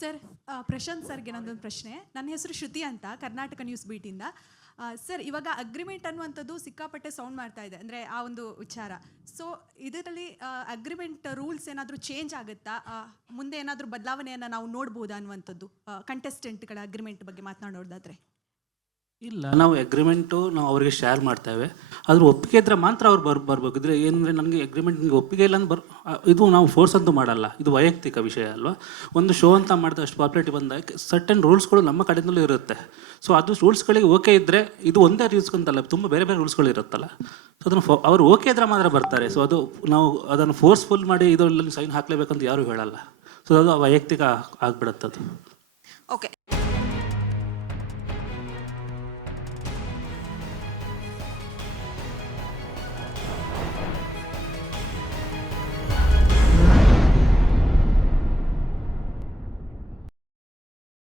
Sir Prashant ಸರ್ಗೆ ನಂದೊಂದು ಪ್ರಶ್ನೆ. ನನ್ನ ಹೆಸರು ಶ್ರುತಿ ಅಂತ, ಕರ್ನಾಟಕ ನ್ಯೂಸ್ ಬೀಟಿಂದ. ಸರ್, ಇವಾಗ ಅಗ್ರಿಮೆಂಟ್ ಅನ್ನುವಂಥದ್ದು ಸಿಕ್ಕಾಪಟ್ಟೆ ಸೌಂಡ್ ಮಾಡ್ತಾ ಇದೆ, ಅಂದರೆ ಆ ಒಂದು ವಿಚಾರ. ಸೊ ಇದರಲ್ಲಿ ಅಗ್ರಿಮೆಂಟ್ ರೂಲ್ಸ್ ಏನಾದರೂ ಚೇಂಜ್ ಆಗುತ್ತಾ? ಮುಂದೆ ಏನಾದರೂ ಬದಲಾವಣೆಯನ್ನು ನಾವು ನೋಡ್ಬೋದಾ ಅನ್ನುವಂಥದ್ದು ಕಂಟೆಸ್ಟೆಂಟ್ಗಳ ಅಗ್ರಿಮೆಂಟ್ ಬಗ್ಗೆ ಮಾತನಾಡೋದಾದರೆ? ಇಲ್ಲ, ನಾವು ಅಗ್ರಿಮೆಂಟು ನಾವು ಅವರಿಗೆ ಶೇರ್ ಮಾಡ್ತೇವೆ. ಅದ್ರ ಒಪ್ಪಿಗೆ ಇದ್ರೆ ಮಾತ್ರ ಅವ್ರು ಬರ್ ಬರ್ಬೇಕು ಇದ್ರೆ ಏನಂದರೆ ನನಗೆ ಅಗ್ರಿಮೆಂಟ್ ನಿಮಗೆ ಒಪ್ಪಿಗೆ ಇಲ್ಲ ಅಂತ ಬರ್ ಇದು ನಾವು ಫೋರ್ಸ್ ಅಂತೂ ಮಾಡಲ್ಲ. ಇದು ವೈಯಕ್ತಿಕ ವಿಷಯ ಅಲ್ವಾ? ಒಂದು ಶೋ ಅಂತ ಮಾಡಿದ ಅಷ್ಟು ಪಾಪ್ಯುಲಾರಿಟಿ ಬಂದಾಗ ಸರ್ಟನ್ ರೂಲ್ಸ್ಗಳು ನಮ್ಮ ಕಡೆಯಿಂದಲೂ ಇರುತ್ತೆ. ಸೊ ಅದು ರೂಲ್ಸ್ಗಳಿಗೆ ಓಕೆ ಇದ್ದರೆ ಇದು ಒಂದೇ ರೂಲ್ಸ್ ಅಂತಲ್ಲ, ತುಂಬ ಬೇರೆ ಬೇರೆ ರೂಲ್ಸ್ಗಳು ಇರುತ್ತಲ್ಲ. ಸೊ ಅದನ್ನು ಫೋ ಅವ್ರು ಓಕೆ ಇದ್ರೆ ಮಾತ್ರ ಬರ್ತಾರೆ. ಸೊ ಅದು ನಾವು ಅದನ್ನು ಫೋರ್ಸ್ಫುಲ್ ಮಾಡಿ ಇದರಲ್ಲಿ ಸೈನ್ ಹಾಕಲೇಬೇಕಂತ ಯಾರೂ ಹೇಳಲ್ಲ. ಸೊ ಅದು ವೈಯಕ್ತಿಕ ಆಗಿಬಿಡುತ್ತೆ ಅದು ಓಕೆ